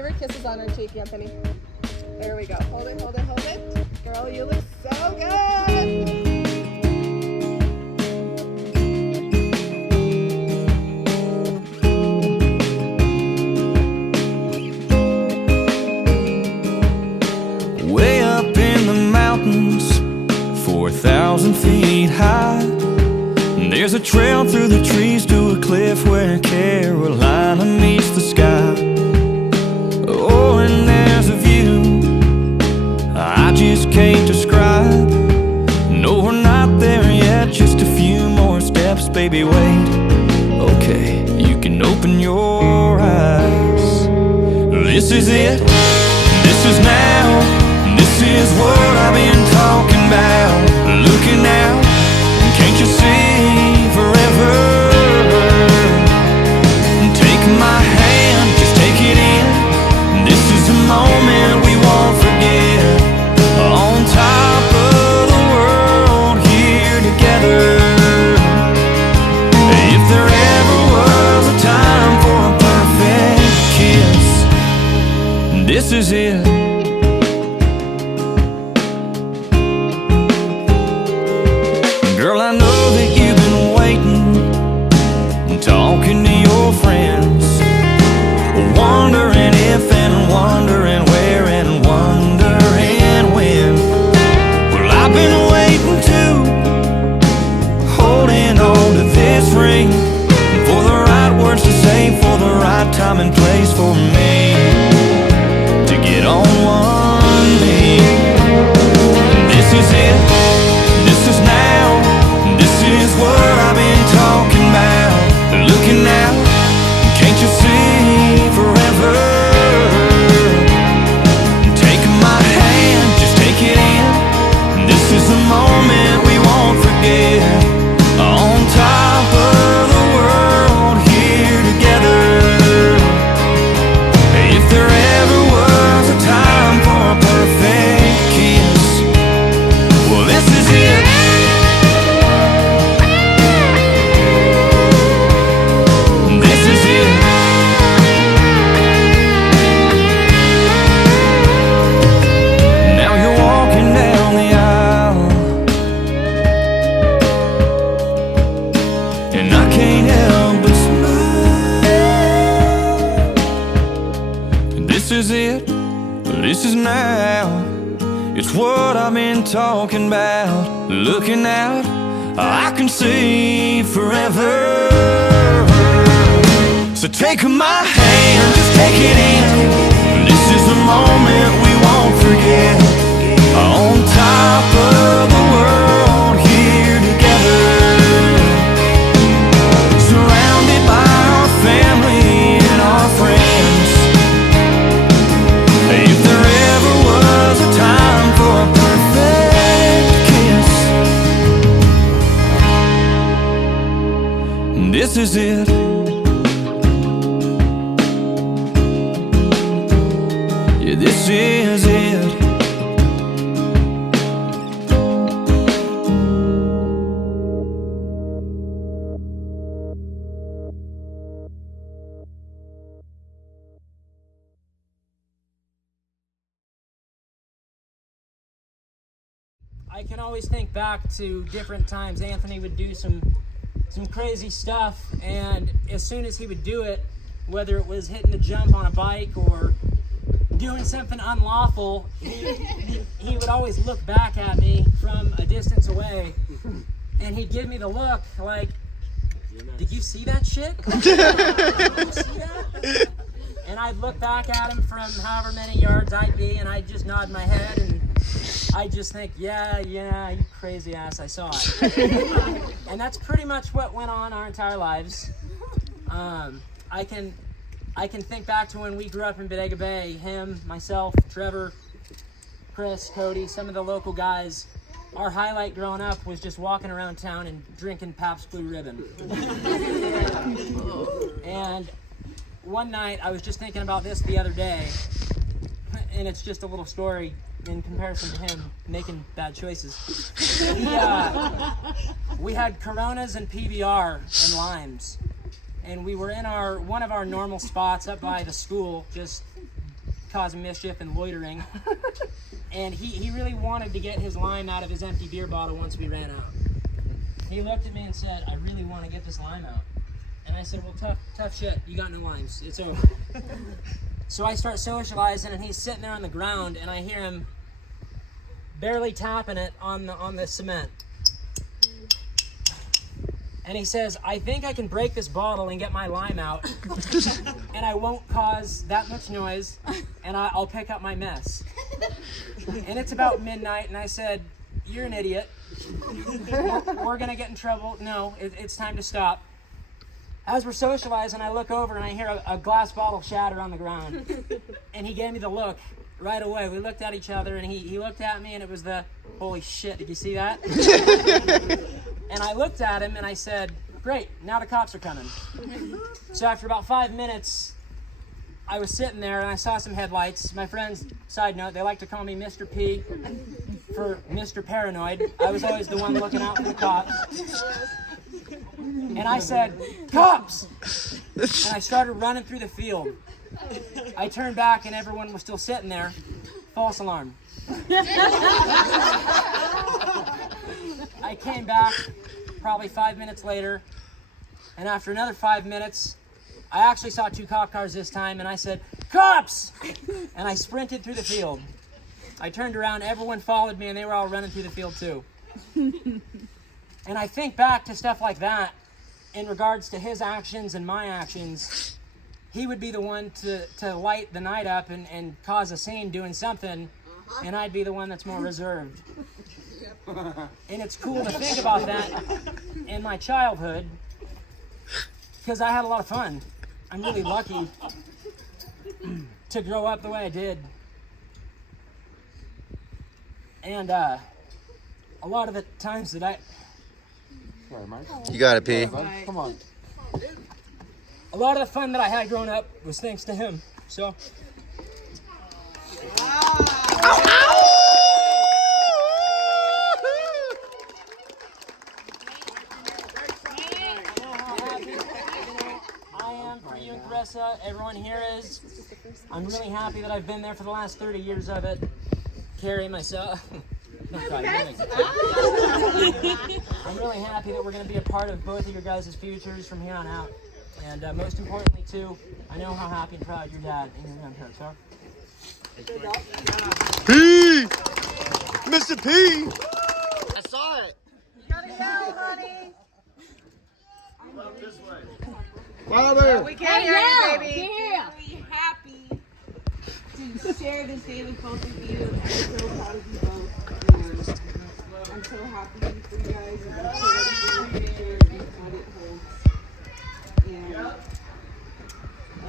give her kisses on her cheek, Anthony. There we go. Hold it, hold it, hold it. Girl, you look so good. Way up in the mountains, 4,000 feet high, there's a trail through the trees to a cliff where Carolina meets the sky. Oh, and there's a view I just can't describe. No, we're not there yet, just a few more steps, baby, wait. Okay, you can open your eyes. This is it, this is now. This is what I've been talking about. Looking out, can't you see forever? Take my hand, just take it in. This is a moment we won't forget. On top of the world, here together. If there ever was a time for a perfect kiss, this is it. Girl, I know that you've been waiting, talking to your friends, wondering if and wondering where and wondering when. Well, I've been waiting too, holding on to this ring, for the right words to say, for the right time and place for me to get on one knee. This is it, this is now. This is what I've been talking about. Looking out, can't you see forever? Take my hand, just take it in. This is a moment we won't forget. On top of the world, here together. If there ever was a time for a perfect kiss, well, this is it. This is now, it's what I've been talking about. Looking out, I can see forever. So take my hand, just take it in. This is a moment we won't forget. On top of the world, here together. Surrounded by our family and our friends. If there ever was a time for a perfect kiss, this is it. Yeah, this is it. I can always think back to different times Anthony would do some crazy stuff, and as soon as he would do it, whether it was hitting a jump on a bike or doing something unlawful, he would always look back at me from a distance away, and he'd give me the look like, did you see that shit? Did you see that? And I'd look back at him from however many yards I'd be, and I'd just nod my head, and I'd just think, yeah, you crazy ass, I saw it. And that's pretty much what went on our entire lives. I can think back to when we grew up in Bodega Bay, him, myself, Trevor, Chris, Cody, some of the local guys. Our highlight growing up was just walking around town and drinking Pabst Blue Ribbon. And one night, I was just thinking about this the other day, and it's just a little story in comparison to him making bad choices. We had Coronas and PBR and limes, and we were in one of our normal spots up by the school, just causing mischief and loitering. And he really wanted to get his lime out of his empty beer bottle once we ran out. He looked at me and said, I really want to get this lime out. And I said, well, tough shit. You got no limes. It's over. So I start socializing, and he's sitting there on the ground, and I hear him barely tapping it on the cement. And he says, I think I can break this bottle and get my lime out, and I won't cause that much noise, and I'll pick up my mess. And it's about midnight, and I said, you're an idiot. We're gonna get in trouble. No, it's time to stop. As we're socializing, I look over and I hear a glass bottle shatter on the ground. And he gave me the look right away. We looked at each other, and he looked at me, and it was the, holy shit, did you see that? And I looked at him and I said, great, now the cops are coming. So after about 5 minutes, I was sitting there and I saw some headlights. My friends, side note, they like to call me Mr. P for Mr. Paranoid. I was always the one looking out for the cops. And I said, cops! And I started running through the field. I turned back and everyone was still sitting there. False alarm. I came back probably 5 minutes later, and after another 5 minutes, I actually saw 2 cop cars this time, and I said, cops! And I sprinted through the field. I turned around, everyone followed me, and they were all running through the field too. And I think back to stuff like that in regards to his actions and my actions. He would be the one to light the night up and cause a scene doing something, and I'd be the one that's more reserved. And it's cool to think about that in my childhood, because I had a lot of fun. I'm really lucky to grow up the way I did. And a lot of the times that Sorry, Mike. You got it, P. Come on. a lot of the fun that I had growing up was thanks to him. So. Everyone here is. I'm really happy that I've been there for the last 30 years of it. Carrie, myself. I'm really happy that we're going to be a part of both of your guys' futures from here on out. And most importantly, too, I know how happy and proud your dad and your grandparents are. P! Mr. P! I saw it. Gotta go, honey. This way. Louder. We can't hear you, baby. Really happy to share this day with both of you. I'm so proud of you both. And I'm so happy for you guys. And I'm so ready for your future and what it holds. And I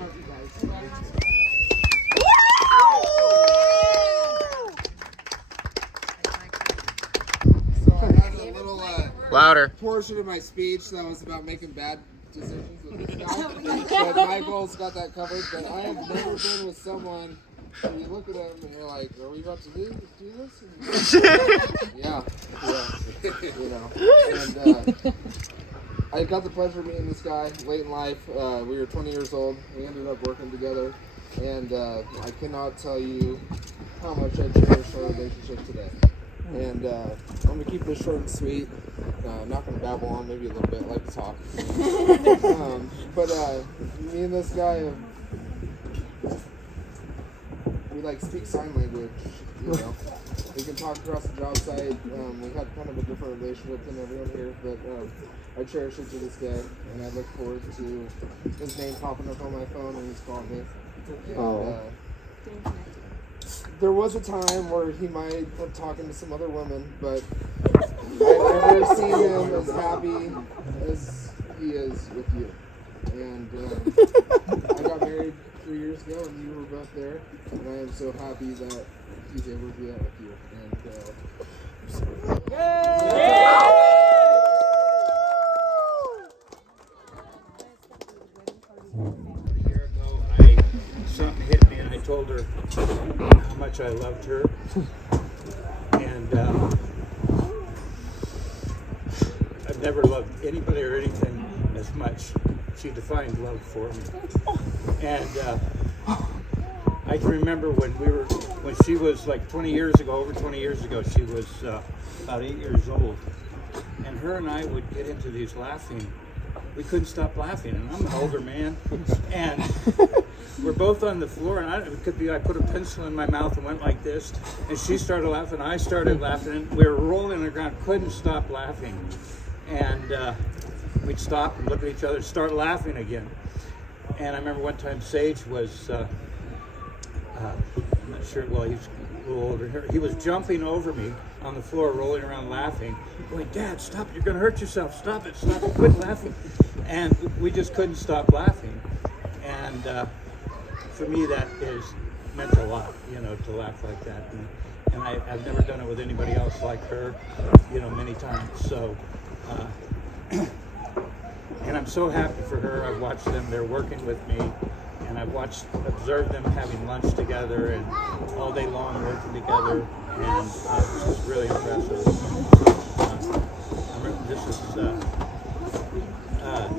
love you guys. So I had a little Louder. portion of my speech that was about making bad decisions with this guy. But Michael's got that covered. But I have never been with someone where you look at them and you're like, "Are we about to do this?" And yeah. You know. And I got the pleasure of meeting this guy late in life. We were 20 years old. We ended up working together, and I cannot tell you how much I cherish our relationship today. And I'm going to keep this short and sweet. I'm not going to babble on, maybe a little bit, I like to talk. But me and this guy, we like speak sign language, you know. We can talk across the job site. We've had kind of a different relationship than everyone here, but I cherish it to this day. And I look forward to his name popping up on my phone when he's calling me. And, there was a time where he might have talking to some other women, but I've never seen him as happy as he is with you. And I got married 3 years ago, and you were both there, and I am so happy that he's able to do that with you. A year ago, something hit me, and I told her how much I loved her, and I've never loved anybody or anything as much. She defined love for me, and I can remember when she was like 20 years ago, over 20 years ago, she was about 8 years old. And her and I would get into these laughing. We couldn't stop laughing, and I'm an older man. And we're both on the floor, and it could be I put a pencil in my mouth and went like this, and she started laughing, I started laughing, and we were rolling on the ground, couldn't stop laughing. And we'd stop and look at each other, start laughing again. And I remember one time Sage was, I'm not sure, well, he's a little older. He was jumping over me on the floor, rolling around laughing, going, Dad, stop, you're gonna hurt yourself, stop it, quit laughing. And we just couldn't stop laughing. And for me, that meant a lot, you know, to laugh like that. And I've never done it with anybody else like her, you know, many times. So, and I'm so happy for her. I've watched them, they're working with me, and I've observed them having lunch together and all day long working together, and it's just really impressive.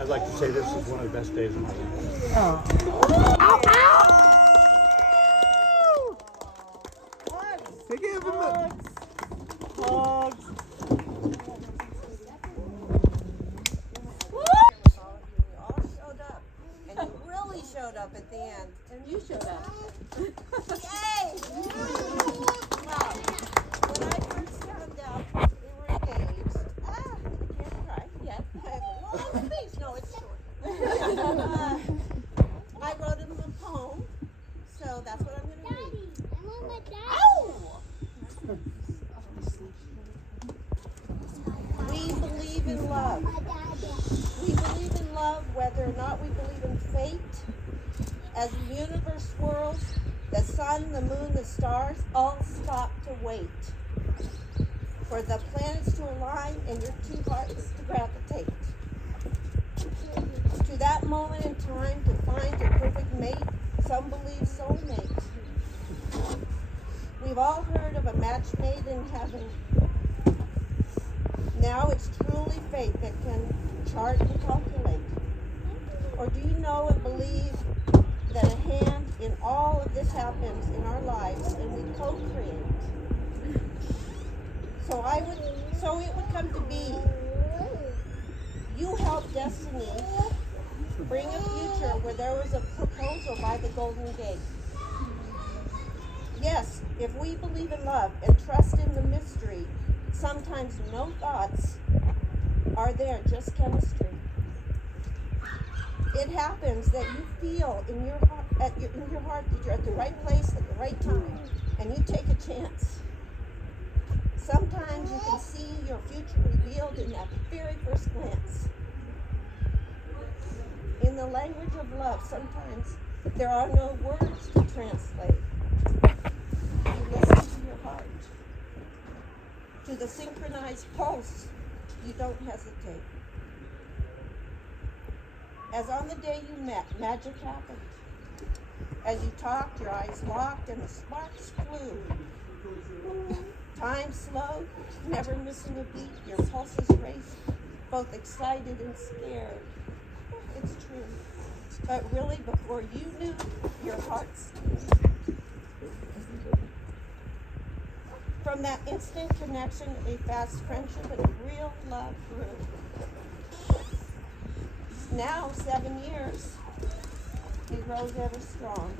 I'd like to say this is one of the best days of my life. Ow, ow! Give him a Hugs. all showed up, and you really showed up at the end. And you showed up. Yay! Wow. When I first found out we were engaged, I can't cry yet. I have a long speech. No, it's short. I wrote him a poem, so that's what I'm going to read. I want my dad. Ow! We believe in love. We believe in love whether or not we believe in fate. As the universe swirls, the sun, the moon, the stars all stop to wait for the planets to align and your two hearts to gravitate. To that moment in time to find your perfect mate, some believe soulmate. We've all heard of a match made in heaven. Now it's truly fate that can chart and calculate. Or do you know and believe that a hand in all of this happens in our lives and we co-create? So it would come to be. You helped destiny bring a future where there was a proposal by the Golden Gate. Yes, if we believe in love and trust in the mystery, sometimes no thoughts are there, just chemistry. It happens that you feel in your heart that you're at the right place at the right time, and you take a chance. Sometimes you can see your future revealed in that very first glance. In the language of love, sometimes there are no words to translate. You listen to your heart. To the synchronized pulse, you don't hesitate. As on the day you met, magic happened. As you talked, your eyes locked and the sparks flew. Time slowed, never missing a beat, your pulses raced, both excited and scared. It's true. But really, before you knew, your hearts. From that instant connection, a fast friendship and real love grew. Now, 7 years, it grows ever strong.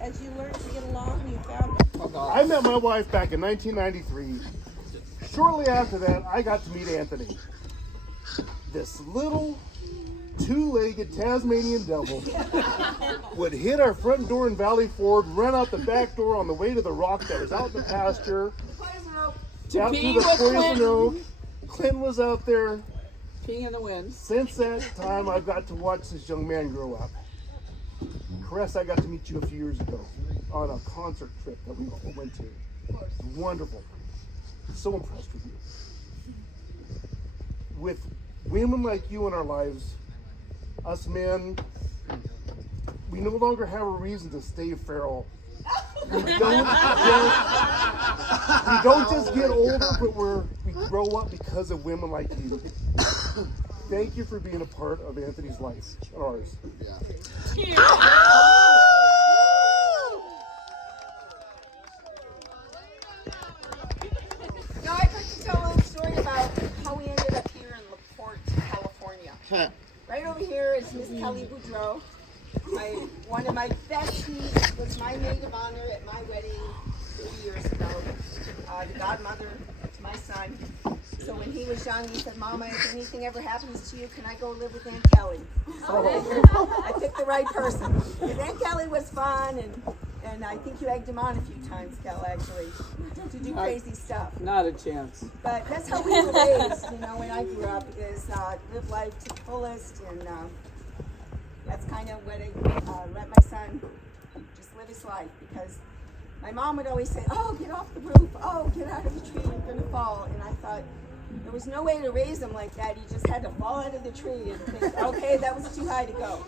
As you learn to get along, you found I met my wife back in 1993. Shortly after that, I got to meet Anthony. This little two-legged Tasmanian devil would hit our front door in Valley Ford, run out the back door on the way to the rock that was out in the pasture, out to the Poison Oak. Clinton was out there. King in the wind. Since that time, I've got to watch this young man grow up. Caress, I got to meet you a few years ago on a concert trip that we all went to. It was wonderful. So impressed with you. With women like you in our lives, us men, we no longer have a reason to stay feral. We don't just get older, but we grow up because of women like you. Thank you for being a part of Anthony's life and ours. Ow! Miss Kelly Boudreau. One of my besties was my maid of honor at my wedding 30 years ago. The godmother to my son. So when he was young, he said, "Mama, if anything ever happens to you, can I go live with Aunt Kelly?" I picked the right person. Because Aunt Kelly was fun, and I think you egged him on a few times, Kel, actually, to do crazy stuff. Not a chance. But that's how we were raised, when I grew up, is live life to the fullest, and that's kind of what I let my son just live his life, because my mom would always say, "Oh, get off the roof, oh, get out of the tree, you're going to fall," and I thought, there was no way to raise him like that. He just had to fall out of the tree and think, okay, that was too high to go.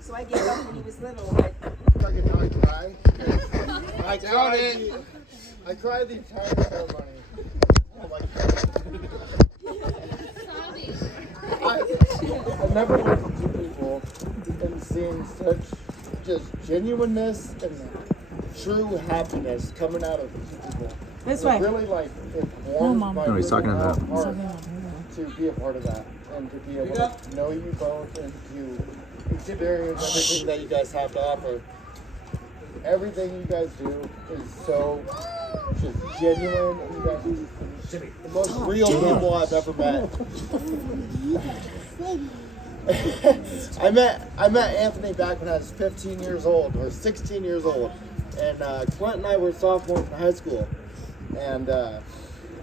So I gave up when he was little. But I cried the entire ceremony. Oh my God. I've never looked at two people and seen such just genuineness and true happiness coming out of two people. This way. Really, like, it warms my he's talking about. heart to be a part of that and to be able to know you both and to experience everything that you guys have to offer. Everything you guys do is so just genuine, and you guys are the most real people I've ever met. I met Anthony back when I was 15 years old or 16 years old, and Clint and I were sophomores in high school. And I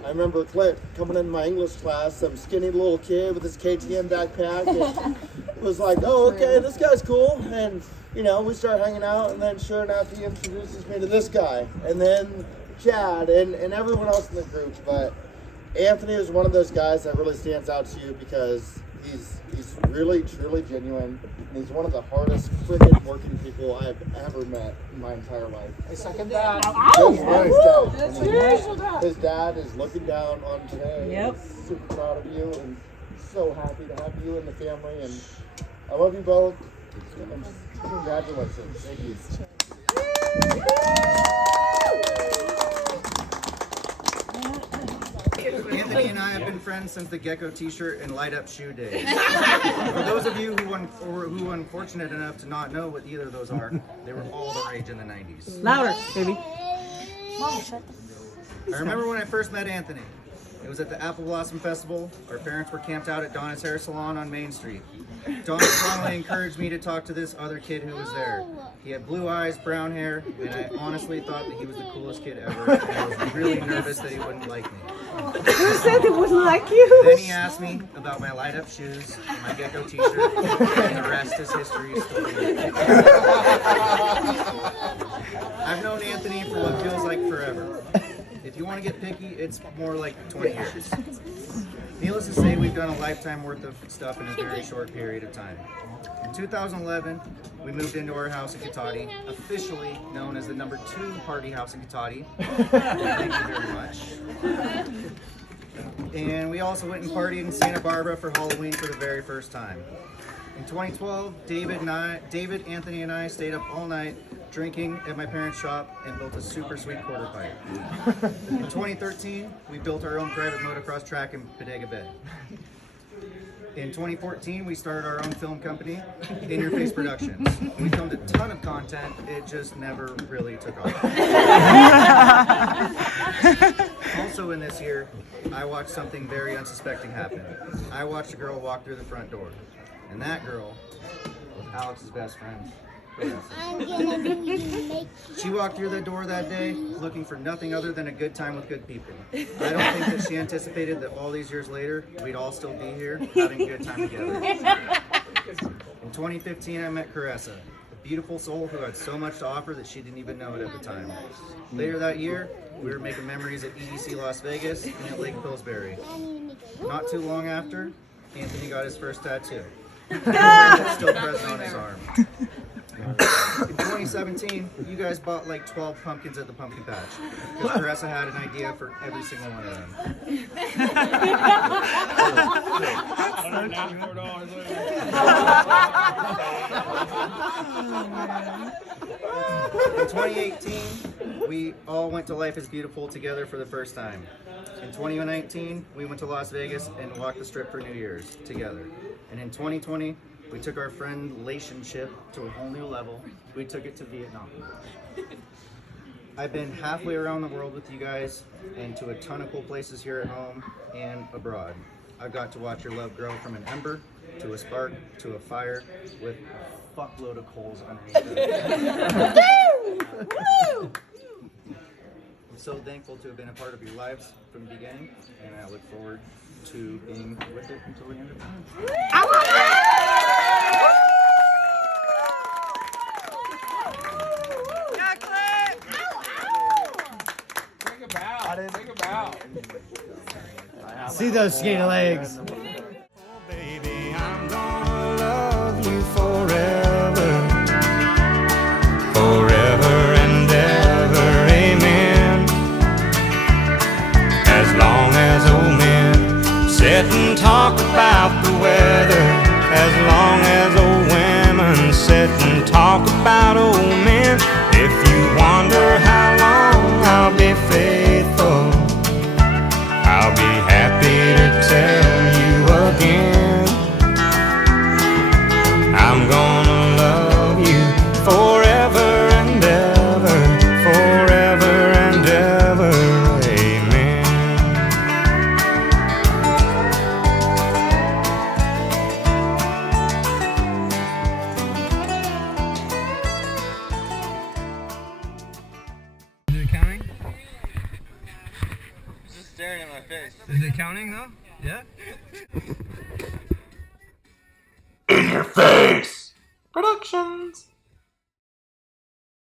remember Clint coming into my English class, some skinny little kid with his KTM backpack, and was like, "Oh, okay, this guy's cool." And we started hanging out, and then sure enough, he introduces me to this guy, and then Chad, and everyone else in the group. But Anthony is one of those guys that really stands out to you because he's really, truly genuine. And he's one of the hardest freaking working people I've ever met in my entire life. I second that. His dad is looking down on today. Yep. He's super proud of you and so happy to have you in the family. And I love you both. And congratulations. Thank you. Anthony and I have been friends since the Gecko t-shirt and light up shoe days. For those of you who are unfortunate enough to not know what either of those are, they were all the rage in the 90s. Louder, baby. I remember when I first met Anthony. It was at the Apple Blossom Festival. Our parents were camped out at Donna's Hair Salon on Main Street. Donna strongly encouraged me to talk to this other kid who was there. He had blue eyes, brown hair, and I honestly thought that he was the coolest kid ever, and I was really nervous that he wouldn't like me. Who said it wouldn't like you? Then he asked me about my light-up shoes and my Gecko t-shirt, and the rest is history. I've known Anthony for what feels like forever. If you want to get picky, it's more like 20 years. Needless to say, we've done a lifetime worth of stuff in a very short period of time. In 2011, we moved into our house in Kitati, officially known as the #2 party house in Kitati. Thank you very much. And we also went and partied in Santa Barbara for Halloween for the very first time. In 2012, David, Anthony, and I stayed up all night drinking at my parents' shop and built a super sweet quarter pipe. In 2013, we built our own private motocross track in Bodega Bay. In 2014, we started our own film company, In Your Face Productions. We filmed a ton of content, it just never really took off. Also in this year, I watched something very unsuspecting happen. I watched a girl walk through the front door. And that girl was Alex's best friend. She walked through the door that day looking for nothing other than a good time with good people. I don't think that she anticipated that all these years later, we'd all still be here having a good time together. In 2015, I met Caressa, a beautiful soul who had so much to offer that she didn't even know it at the time. Later that year, we were making memories at EDC Las Vegas and at Lake Pillsbury. Not too long after, Anthony got his first tattoo. It's still present on his arm. In 2017, you guys bought like 12 pumpkins at the pumpkin patch because Caressa had an idea for every single one of them. In 2018, we all went to Life is Beautiful together for the first time. In 2019, we went to Las Vegas and walked the strip for New Year's together. And in 2020, We took our friend relationship to a whole new level. We took it to Vietnam. I've been halfway around the world with you guys and to a ton of cool places here at home and abroad. I've got to watch your love grow from an ember to a spark to a fire with a fuckload of coals underneath it. I'm so thankful to have been a part of your lives from the beginning, and I look forward to being with it until the end of time. Think about. See those skinny legs. Baby, I'm gonna love you forever, forever and ever, amen. As long as old men sit and talk about the weather, as long as old women sit and talk about old men. If you wonder how long I'll be faithful, I'll be happy to tell you again. I'm gonna love you forever and ever, forever and ever, amen. Is it counting? Just staring at my face. Is it counting though? Yeah? In your face! Productions!